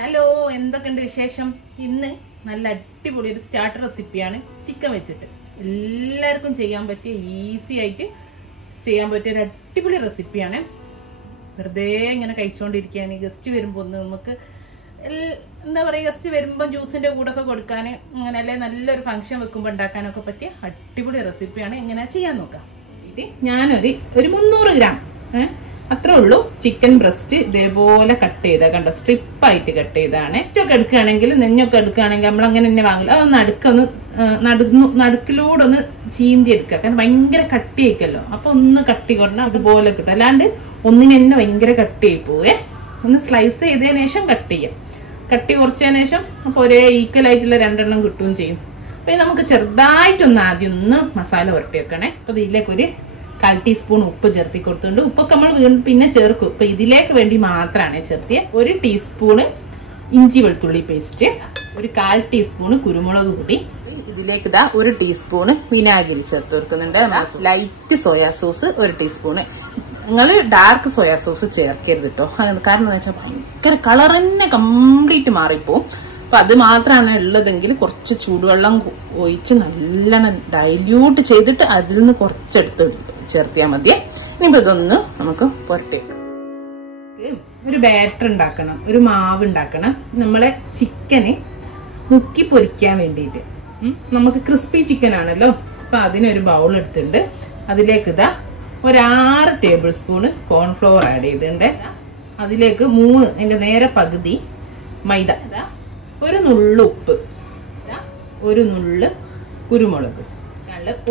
Hello, എന്തൊക്കെയുണ്ട് വിശേഷം? ഇന്ന് നല്ല അടിപൊളി ഒരു സ്റ്റാർട്ടർ റെസിപ്പിയാണ് ചിക്കൻ വെച്ചിട്ട്. എല്ലാവർക്കും ചെയ്യാൻ പറ്റിയ, ഈസി ആയിട്ട് ചെയ്യാൻ പറ്റിയ ഒരു അടിപൊളി റെസിപ്പിയാണ്. വെറുതെ ഇങ്ങനെ കഴിച്ചുകൊണ്ടിരിക്കുകയാണ്. ഗസ്റ്റ് വരുമ്പോൾ ഒന്ന് നമുക്ക് എന്താ പറയുക, ഗസ്റ്റ് വരുമ്പോൾ ജ്യൂസിൻ്റെ കൂടെ ഒക്കെ കൊടുക്കാൻ, അങ്ങനെ അല്ലെ നല്ലൊരു ഫംഗ്ഷൻ വെക്കുമ്പോൾ ഉണ്ടാക്കാനൊക്കെ പറ്റിയ അടിപൊളി റെസിപ്പിയാണ്. എങ്ങനെ ചെയ്യാൻ നോക്കാം. ഇത് ഞാനൊരു 300 ഗ്രാം അത്രേ ഉള്ളൂ ചിക്കൻ ബ്രസ്റ്റ് ഇതേപോലെ കട്ട് ചെയ്താൽ, കണ്ടോ, സ്ട്രിപ്പായിട്ട് കട്ട് ചെയ്താണ്. സ്റ്റൊക്കെ എടുക്കുകയാണെങ്കിൽ, നെഞ്ഞൊക്കെ എടുക്കുകയാണെങ്കിൽ നമ്മൾ അങ്ങനെ തന്നെ വാങ്ങില്ല. അതൊന്ന് നടുക്കിലൂടെ ഒന്ന് ചീന്തി എടുക്കുക. കാരണം ഭയങ്കര കട്ടി ആയിക്കല്ലോ, അപ്പൊ ഒന്ന് കട്ടി കുറഞ്ഞാൽ അതുപോലെ കിട്ടും. അല്ലാണ്ട് ഒന്നിന് തന്നെ ഭയങ്കര കട്ടി ആയി പോവേ. ഒന്ന് സ്ലൈസ് ചെയ്തതിനു ശേഷം കട്ട് ചെയ്യാം. കട്ടി കുറച്ചതിന് ശേഷം അപ്പൊ ഒരേ ഈക്വൽ ആയിട്ടുള്ള 2 എണ്ണം കിട്ടുകയും ചെയ്യും. അപ്പൊ നമുക്ക് ചെറുതായിട്ടൊന്ന് ആദ്യം ഒന്ന് മസാല പുരട്ടി വെക്കണേ. അപ്പൊ ഇതിലേക്ക് ഒരു 1/4 ടീസ്പൂൺ ഉപ്പ് ചേർത്തി കൊടുത്തുണ്ട്. ഉപ്പൊക്കെ നമ്മൾ പിന്നെ ചേർക്കും. ഇപ്പൊ ഇതിലേക്ക് വേണ്ടി മാത്രമാണ് ചേർത്തിയ. 1 ടീസ്പൂണ് ഇഞ്ചി വെളുത്തുള്ളി പേസ്റ്റ്, ഒരു 1/4 ടീസ്പൂണ് കുരുമുളക് പൊടി. ഇതിലേക്ക് 1 ടീസ്പൂണ് വിനാഗിരി ചേർത്ത് കൊടുക്കുന്നുണ്ട്. Light soya sauce 1 teaspoon. നിങ്ങൾ ഡാർക്ക് സോയാ സോസ് ചേർക്കരുത് കേട്ടോ. കാരണം എന്താ വെച്ചാൽ ഭയങ്കര കളർ തന്നെ കംപ്ലീറ്റ് മാറിപ്പോവും. അപ്പൊ അത് മാത്രമാണ് ഉള്ളതെങ്കിൽ കുറച്ച് ചൂടുവെള്ളം ഒഴിച്ച് നല്ലോണം ഡൈല്യൂട്ട് ചെയ്തിട്ട് അതിൽ നിന്ന് കുറച്ചെടുത്ത് ചേർത്തിയാൽ മതി. ഇനിയിപ്പോ ഇതൊന്ന് നമുക്ക് പുരട്ടിയേക്കാം. ഒരു ബാറ്റർ ഉണ്ടാക്കണം, ഒരു മാവ് ഉണ്ടാക്കണം. നമ്മളെ ചിക്കന് മുക്കി പൊരിക്കാൻ വേണ്ടിയിട്ട്. നമുക്ക് ക്രിസ്പി ചിക്കൻ ആണല്ലോ. അപ്പൊ അതിനൊരു ബൗൾ എടുത്തിട്ടുണ്ട്. അതിലേക്ക് ഒരു 6 ടേബിൾ സ്പൂണ് കോൺഫ്ലവർ ആഡ് ചെയ്തിട്ടുണ്ട്. അതിലേക്ക് 3 അതിന്റെ നേരെ പകുതി മൈദ, ഒരു നുള്ളു ഉപ്പ്, ഒരു നുള്ളു കുരുമുളക്,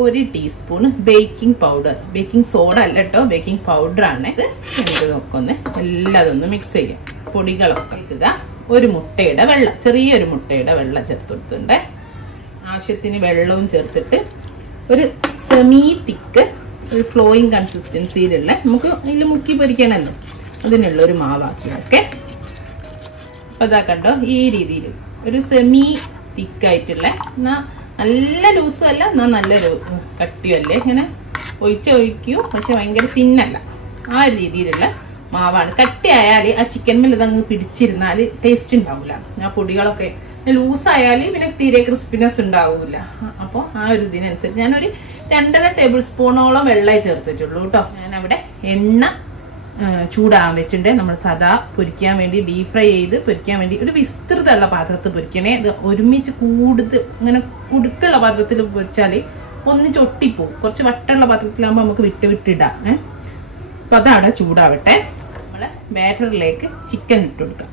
1 teaspoon baking powder. Baking soda അല്ല കേട്ടോ, ബേക്കിംഗ് പൗഡർ ആണ് ഇത്. നമുക്ക് നോക്കൊന്ന് എല്ലാതൊന്ന് മിക്സ് ചെയ്യാം. പൊടികളൊക്കെ ഒരു മുട്ടയുടെ വെള്ളം, ചെറിയൊരു മുട്ടയുടെ വെള്ളം ചേർത്ത് കൊടുത്തിട്ടുണ്ട്. ആവശ്യത്തിന് വെള്ളവും ചേർത്തിട്ട് ഒരു സെമി തിക്ക്, ഒരു ഫ്ലോയിങ് കൺസിസ്റ്റൻസിയിലുള്ള, നമുക്ക് ഇതിൽ മുക്കി പൊരിക്കണമല്ലോ, അതിനുള്ള ഒരു മാവാക്കി. ഓക്കെ, അപ്പൊ അതാ കണ്ടോ, ഈ രീതിയിൽ ഒരു സെമി തിക്കായിട്ടുള്ള, എന്നാ നല്ല ലൂസും അല്ല, എന്നാ നല്ലൊരു കട്ടിയും അല്ലേ. ഇങ്ങനെ ഒഴിക്കൂ, പക്ഷെ ഭയങ്കര തിന്നല്ല, ആ ഒരു രീതിയിലുള്ള മാവാണ്. കട്ടിയായാൽ ആ ചിക്കൻ മേൽ ഇതങ്ങ് പിടിച്ചിരുന്നാൽ ടേസ്റ്റ് ഉണ്ടാവില്ല. ആ പൊടികളൊക്കെ ലൂസായാൽ പിന്നെ തീരെ ക്രിസ്പിനെസ് ഉണ്ടാവില്ല. അപ്പോൾ ആ ഒരു ഇതിനനുസരിച്ച് ഞാനൊരു 2.5 ടേബിൾ സ്പൂണോളം വെള്ളമേ ചേർത്തിട്ടുള്ളൂ കേട്ടോ. ഞാനവിടെ എണ്ണ ചൂടാൻ വെച്ചിട്ടുണ്ട്. നമ്മൾ സദാ പൊരിക്കാൻ വേണ്ടി, ഡീപ് ഫ്രൈ ചെയ്ത് പൊരിക്കാൻ വേണ്ടി ഒരു വിസ്തൃതമുള്ള പാത്രത്തിൽ പൊരിക്കണേ. ഇത് ഒരുമിച്ച് കൂടുതൽ ഇങ്ങനെ കുടുക്കുള്ള പാത്രത്തിൽ പൊരിച്ചാൽ ഒന്നിച്ച് ഒട്ടിപ്പോവും. കുറച്ച് വട്ടമുള്ള പാത്രത്തിലാകുമ്പോൾ നമുക്ക് വിട്ടിടാം. അപ്പൊ അതവിടെ ചൂടാവട്ടെ. നമ്മള് ബാറ്ററിലേക്ക് ചിക്കൻ ഇട്ട് കൊടുക്കാം.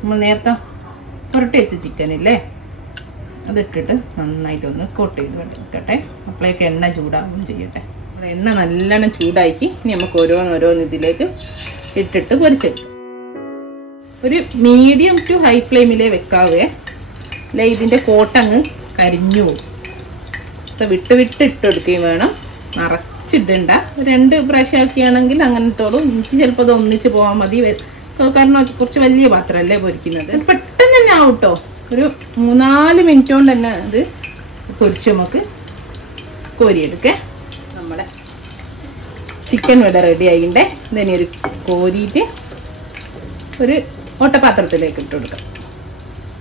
നമ്മൾ നേരത്തെ പുരട്ടി വെച്ച ചിക്കൻ ഇല്ലേ, അതിട്ടിട്ട് നന്നായിട്ടൊന്ന് കോട്ട് ചെയ്ത് വെക്കട്ടെ. അപ്പോഴേക്ക് എണ്ണ ചൂടാവുകയും ചെയ്യട്ടെ. എണ്ണ നല്ലോണം ചൂടാക്കി ഇനി നമുക്ക് ഓരോന്നോരോന്ന് ഇതിലേക്ക് ഇട്ടിട്ട് പൊരിച്ചെടുക്കാം. ഒരു മീഡിയം ടു ഹൈ ഫ്ലെയിമിലേ വെക്കാവേ, അല്ലെ ഇതിന്റെ കോട്ടങ്ങ് കരിഞ്ഞു പോകും. വിട്ട് ഇട്ടെടുക്കുകയും വേണം, നിറച്ചിടണ്ട. 2 പ്രാവശ്യം ആക്കിയാണെങ്കിൽ അങ്ങനത്തോടും. എനിക്ക് ചിലപ്പോൾ അത് ഒന്നിച്ച് പോകാൻ മതി, കാരണം കുറച്ച് വലിയ പാത്രമല്ലേ പൊരിക്കുന്നത്. പെട്ടെന്ന് തന്നെ ആവും കേട്ടോ. ഒരു 3-4 മിനിറ്റ് കൊണ്ട് തന്നെ അത് പൊരിച്ച് നമുക്ക് കോരിയെടുക്കേ. നമ്മുടെ ചിക്കൻ ഇവിടെ റെഡി ആയിണ്ടേ. ഇതിനെ ഒരു കോരിയിട്ട് ഒരു ഓട്ടപാത്രത്തിലേക്ക് ഇട്ട് കൊടുക്കാം.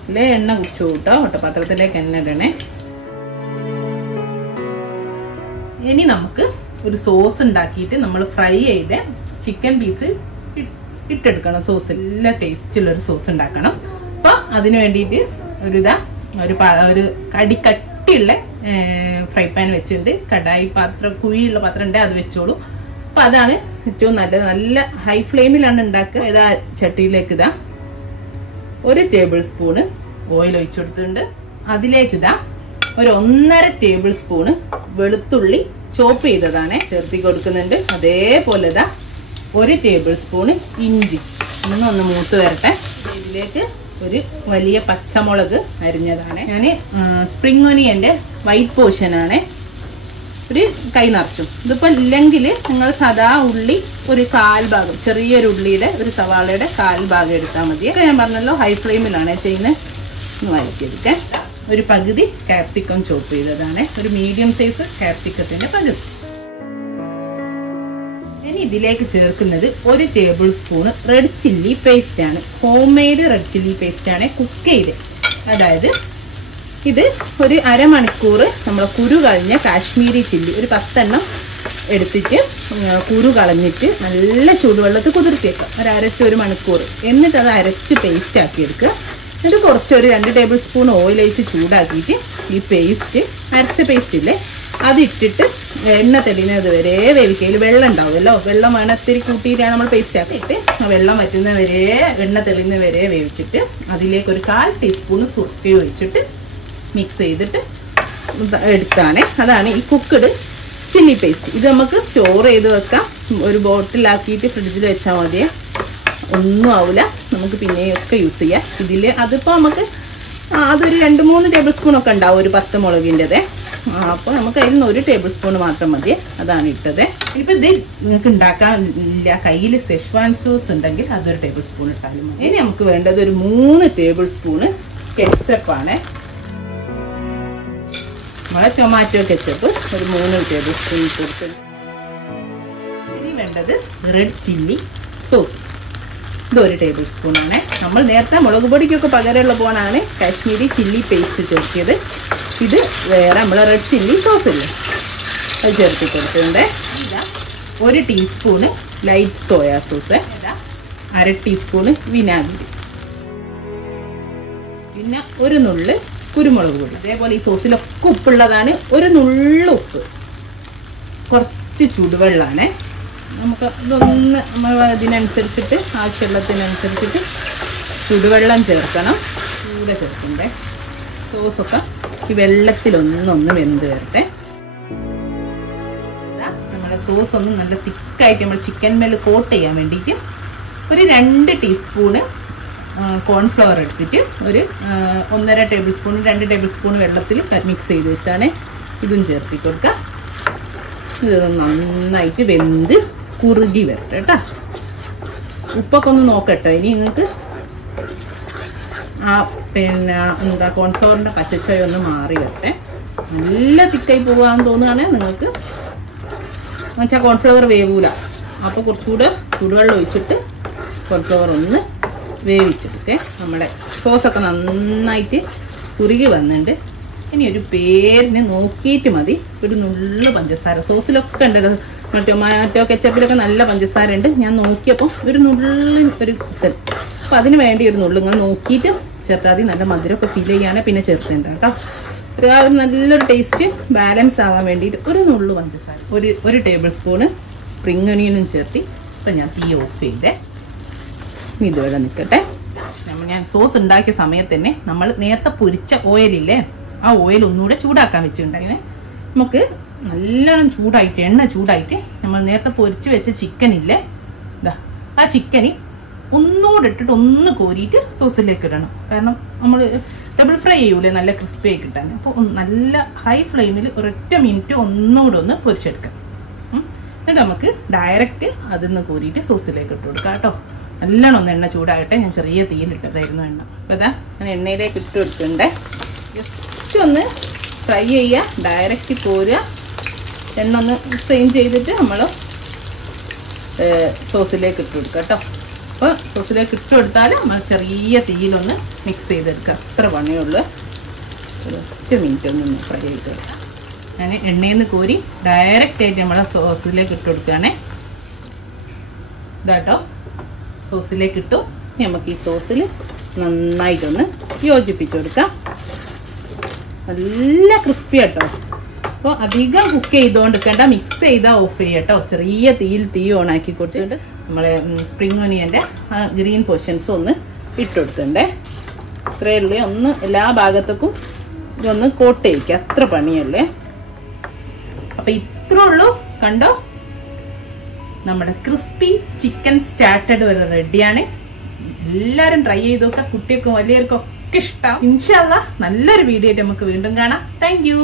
അല്ലേ എണ്ണ കുടിച്ചു കൂട്ടോ, ഓട്ടപാത്രത്തിലേക്ക് എണ്ണ ഇടണേ. ഇനി നമുക്ക് ഒരു സോസ് ഉണ്ടാക്കിയിട്ട് നമ്മൾ ഫ്രൈ ചെയ്ത് ചിക്കൻ പീസ് ഇട്ടെടുക്കണം. സോസ് എല്ലാ ടേസ്റ്റുള്ളൊരു സോസ് ഉണ്ടാക്കണം. അപ്പൊ അതിന് വേണ്ടിയിട്ട് ഒരു കട്ടിയുള്ള ഫ്രൈ പാൻ വെച്ചിട്ടുണ്ട്. കടായി പാത്രം, കുഴിയുള്ള പാത്രം ഉണ്ട്, അത് വെച്ചോളൂ. അപ്പൊ അതാണ് ഏറ്റവും നല്ലത്. നല്ല ഹൈ ഫ്ലെയിമിലാണ് ഉണ്ടാക്കുക. ഇതാ ചട്ടിയിലേക്ക് 1 ടേബിൾ സ്പൂണ് ഓയിൽ ഒഴിച്ചു കൊടുത്തിട്ടുണ്ട്. അതിലേക്ക് ഒരു 1.5 ടേബിൾ സ്പൂണ് വെളുത്തുള്ളി ചോപ്പ് ചെയ്തതാണ് ചേർത്തി കൊടുക്കുന്നുണ്ട്. അതേപോലെ 1 ടേബിൾ സ്പൂണ് ഇഞ്ചി ഒന്ന് മൂത്ത് വരട്ടെ. ഇതിലേക്ക് ഒരു വലിയ പച്ചമുളക് അരിഞ്ഞതാണ്. ഞാൻ സ്പ്രിംഗ് ഒനിയന്റെ വൈറ്റ് പോർഷൻ ആണ്, ഒരു കൈ നിറച്ചും. ഇതിപ്പോ ഇല്ലെങ്കിൽ നിങ്ങൾ സദാ ഉള്ളി ഒരു 1/4 ഭാഗം, ചെറിയൊരു ഉള്ളിയുടെ ഒരു സവാളയുടെ 1/4 ഭാഗം എടുത്താൽ മതി. ഞാൻ പറഞ്ഞല്ലോ ഹൈ ഫ്ലെയിമിലാണ് ചെയ്യുന്നത്. ഒന്ന് വഴറ്റിയെടുക്കാൻ. ഒരു പകുതി കാപ്സിക്കം ചോപ്പ് ചെയ്തതാണ്, ഒരു മീഡിയം സൈസ് കാപ്സിക്കത്തിന്റെ പകുതി. ഇനി ഇതിലേക്ക് ചേർക്കുന്നത് 1 tablespoon red chilli paste ആണ്. Homemade red chilli paste ആണ്, കുക്ക് ചെയ്ത്. അതായത് ഇത് ഒരു അരമണിക്കൂർ നമ്മൾ കുരു കളഞ്ഞ കാശ്മീരി ചില്ലി ഒരു 10 എണ്ണം എടുത്തിട്ട് കുരു കളഞ്ഞിട്ട് നല്ല ചൂടുവെള്ളത്തിൽ കുതിർത്തേക്കാം. അരച്ച് 1 മണിക്കൂർ. എന്നിട്ട് അത് അരച്ച് പേസ്റ്റ് ആക്കി എടുക്കുക. എന്നിട്ട് കുറച്ച് ഒരു 2 ടേബിൾ സ്പൂൺ ഓയിൽ ഒഴിച്ച് ചൂടാക്കിയിട്ട് ഈ പേസ്റ്റ്, അരച്ച പേസ്റ്റ് ഇല്ലേ, അതിട്ടിട്ട് എണ്ണ തെളിയുന്നത് വരെ വേവിക്കയിൽ വെള്ളം ഉണ്ടാവുമല്ലോ, വെള്ളം വേണത്തിരി കൂട്ടിയിട്ടാണ് നമ്മൾ പേസ്റ്റ് ആക്കിയിട്ട് ആ വെള്ളം വറ്റുന്ന വരെ, എണ്ണ തെളിയുന്ന വരെ വേവിച്ചിട്ട് അതിലേക്ക് ഒരു 1/4 ടീസ്പൂൺ സുർക്ക ഒഴിച്ചിട്ട് മിക്സ് ചെയ്തിട്ട് എടുത്താണ്. അതാണ് ഈ കുക്ക്ഡ് ചില്ലി പേസ്റ്റ്. ഇത് നമുക്ക് സ്റ്റോർ ചെയ്ത് വെക്കാം. ഒരു ബോട്ടിലാക്കിയിട്ട് ഫ്രിഡ്ജിൽ വെച്ചാൽ മതിയേ, ഒന്നും ആവില്ല. നമുക്ക് പിന്നെയൊക്കെ യൂസ് ചെയ്യാം. ഇതിൽ അതിപ്പോൾ നമുക്ക് അതൊരു 2-3 ടേബിൾ സ്പൂണൊക്കെ ഉണ്ടാവും, ഒരു 10 മുളകിൻ്റെത്. അപ്പോൾ നമുക്ക് അതിൽ നിന്ന് 1 ടേബിൾ സ്പൂൺ മാത്രം മതി. അതാണ് ഇട്ടത്. ഇപ്പം ഇത് നിങ്ങൾക്ക് ഉണ്ടാക്കാനില്ല, കയ്യിൽ സെഷ്വാൻ സോസ് ഉണ്ടെങ്കിൽ അതൊരു ടേബിൾ സ്പൂൺ ഇട്ടാലും മതി. ഇനി നമുക്ക് വേണ്ടത് ഒരു 3 ടേബിൾ സ്പൂണ് കെച്ചപ്പാണ്. നമ്മളെ ടൊമാറ്റോ കെച്ചപ്പ് ഒരു 3 ടേബിൾ സ്പൂൺ കൊടുത്ത്. ഇനി വേണ്ടത് റെഡ് ചില്ലി സോസ്, ഇത് 1 ടേബിൾ സ്പൂണാണ്. നമ്മൾ നേരത്തെ മുളക് പൊടിക്കൊക്കെ പകരമുള്ള പോണാണ് കാശ്മീരി ചില്ലി പേസ്റ്റ് ചേർത്തിയത്. ഇത് വേറെ നമ്മൾ റെഡ് ചില്ലി സോസ് ഇല്ലേ, അത് ചേർത്തി കൊടുത്തിട്ടുണ്ട്. 1 teaspoon light soya sauce, 1/2 teaspoon വിനാഗിരി, പിന്നെ 1 നുള്ള് കുരുമുളക് പൊടി. അതേപോലെ ഈ സോസിലൊക്കെ ഉപ്പുള്ളതാണ്. 1 നുള്ള് ഉപ്പ്, കുറച്ച് ചൂടുവെള്ളമാണ്. നമുക്ക് ഇതൊന്ന് നമ്മൾ ഇതിനനുസരിച്ചിട്ട് ആവശ്യമുള്ളതിനനുസരിച്ചിട്ട് ചൂടുവെള്ളം ചേർക്കണം. ചൂട് ചേർക്കണ്ടേ. സോസൊക്കെ ഈ വെള്ളത്തിലൊന്നൊന്ന് വെന്ത് വരട്ടെ. നമ്മുടെ സോസ് ഒന്ന് നല്ല തിക്കായിട്ട് നമ്മൾ ചിക്കൻ മേൽ കോട്ട് ചെയ്യാൻ വേണ്ടിയിട്ട് ഒരു 2 ടീസ്പൂണ് കോൺഫ്ലവർ എടുത്തിട്ട് ഒരു 1.5 ടേബിൾ സ്പൂൺ 2 ടേബിൾ സ്പൂൺ വെള്ളത്തിൽ മിക്സ് ചെയ്ത് വെച്ചാണ് ഇതും ചേർത്തി കൊടുക്കുക. ഇത് നന്നായിട്ട് വെന്ത് കുറുകി വരട്ടെ കേട്ടോ. ഉപ്പൊക്കെ ഒന്ന് നോക്കട്ടെ. ഇനി നിങ്ങൾക്ക് പിന്നെ എന്താ കോൺഫ്ലവറിൻ്റെ പച്ചച്ചോയ ഒന്ന് മാറി വരട്ടെ. നല്ല തിക്കായി പോകാമെന്ന് തോന്നുകയാണെങ്കിൽ നിങ്ങൾക്ക് എന്നുവെച്ചാൽ കോൺഫ്ലവർ വേവൂല. അപ്പോൾ കുറച്ചുകൂടെ ചൂടുവെള്ളം ഒഴിച്ചിട്ട് കോൺഫ്ലവർ ഒന്ന് വേവിച്ചെടുക്കേ. നമ്മുടെ സോസൊക്കെ നന്നായിട്ട് കുറുകി വന്നിട്ടുണ്ട്. ഇനി ഒരു പേരിന് നോക്കിയിട്ട് മതി. ഒരു നുള്ളു പഞ്ചസാര, സോസിലൊക്കെ ഉണ്ട്, ടൊമാറ്റോ കെച്ചപ്പിലൊക്കെ നല്ല പഞ്ചസാര ഉണ്ട്. ഞാൻ നോക്കിയപ്പോൾ ഒരു നുള്ളി ഒരു അപ്പോൾ അതിന് വേണ്ടി ഒരു നുള്ളു നിങ്ങൾ നോക്കിയിട്ട് ചേർത്താൽ മതി. നല്ല മധുരമൊക്കെ ഫീൽ ചെയ്യാനേ പിന്നെ ചേർത്തിട്ടുണ്ട് കേട്ടോ. ഒരു നല്ലൊരു ടേസ്റ്റ് ബാലൻസ് ആവാൻ വേണ്ടിയിട്ട് ഒരു നുള്ളു പഞ്ചസാര, ഒരു ടേബിൾ സ്പൂണ് സ്പ്രിംഗ് ഒനിയനും ചേർത്തി. ഇപ്പം ഞാൻ തീ ഓഫ് ചെയ്തേ. ഇതുവരെ നിൽക്കട്ടെ. ഞാൻ സോസ് ഉണ്ടാക്കിയ സമയത്ത് തന്നെ നമ്മൾ നേരത്തെ പൊരിച്ച ഓയിലില്ലേ, ആ ഓയിൽ ഒന്നുകൂടെ ചൂടാക്കാൻ വെച്ചിട്ടുണ്ടായിരുന്നേ. നമുക്ക് നല്ലോണം ചൂടായിട്ട്, എണ്ണ ചൂടായിട്ട് നമ്മൾ നേരത്തെ പൊരിച്ച് വെച്ച ചിക്കനില്ലേ, ഇതാ ആ ചിക്കന് ഒന്നുകൂടെ ഇട്ടിട്ട് ഒന്ന് കോരിയിട്ട് സോസിലേക്ക് ഇടണം. കാരണം നമ്മൾ ഡബിൾ ഫ്രൈ ചെയ്യൂലേ നല്ല ക്രിസ്പി ആയി കിട്ടാൻ. അപ്പോൾ നല്ല ഹൈ ഫ്ലെയിമിൽ 1 മിനിറ്റ് ഒന്നുകൂടെ ഒന്ന് പൊരിച്ചെടുക്കാം. എന്നിട്ട് നമുക്ക് ഡയറക്റ്റ് അതിൽ നിന്ന് കോരിയിട്ട് സോസിലേക്ക് ഇട്ട് കൊടുക്കാം കേട്ടോ. നല്ലോണം ഒന്ന് എണ്ണ ചൂടാകട്ടെ. ഞാൻ ചെറിയ തീയിലിട്ടതായിരുന്നു എണ്ണ. അപ്പോൾ ഇതാ ഞാൻ എണ്ണയിലേക്ക് ഇട്ട് കൊടുത്തിട്ടുണ്ട്. ജസ്റ്റ് ഒന്ന് ഫ്രൈ ചെയ്യുക, ഡയറക്റ്റ് കോരുക. എണ്ണ ഒന്ന് സ്ട്രെയിൻ ചെയ്തിട്ട് നമ്മൾ സോസിലേക്ക് ഇട്ട് കൊടുക്കുക കേട്ടോ. അപ്പോൾ സോസിലേക്ക് ഇട്ട് കൊടുത്താൽ നമ്മൾ ചെറിയ തീയിലൊന്ന് മിക്സ് ചെയ്തെടുക്കുക. അത്ര പണിയുള്ളൂ. ഒരു 1 മിനിറ്റ് ഒന്ന് ഫ്രൈ ചെയ്ത് കൊടുക്കാം. ഞാൻ എണ്ണയിൽ നിന്ന് കോരി ഡയറക്റ്റായിട്ട് നമ്മളെ സോസിലേക്ക് ഇട്ട് കൊടുക്കുകയാണേ. ഇതാട്ടോ സോസിലേക്ക് ഇട്ടു. നമുക്ക് ഈ സോസിൽ നന്നായിട്ടൊന്ന് യോജിപ്പിച്ച് കൊടുക്കാം. നല്ല ക്രിസ്പി കേട്ടോ. അപ്പോൾ അധികം കുക്ക് ചെയ്തുകൊണ്ടിരിക്കേണ്ട, മിക്സ് ചെയ്താൽ ഓഫ് ചെയ്യുക കേട്ടോ. ചെറിയ തീയിൽ തീ ഓണാക്കി കൊടുത്തിട്ട് നമ്മളെ സ്പ്രിംഗ് ഒനിയൻ്റെ ആ ഗ്രീൻ പോർഷൻസ് ഒന്ന് ഇട്ടുകൊടുത്തിട്ടുണ്ടേ. ഇത്രയേ ഉള്ളൂ. ഒന്ന് എല്ലാ ഭാഗത്തേക്കും ഇതൊന്ന് കോട്ട് ചെയ്യിക്കുക. അത്ര പണിയല്ലേ. അപ്പം ഇത്രേ ഉള്ളൂ. കണ്ടോ, നമ്മുടെ ക്രിസ്പി ചിക്കൻ സ്റ്റാർട്ടഡ് വരെ റെഡിയാണ്. എല്ലാവരും ട്രൈ ചെയ്ത് നോക്കുക. കുട്ടികൾക്കും വലിയവർക്കും ഒക്കെ ഇഷ്ടം. ഇൻഷാ അല്ലാഹ് നല്ലൊരു വീഡിയോ ആയിട്ട് നമുക്ക് വീണ്ടും കാണാം. Thank you.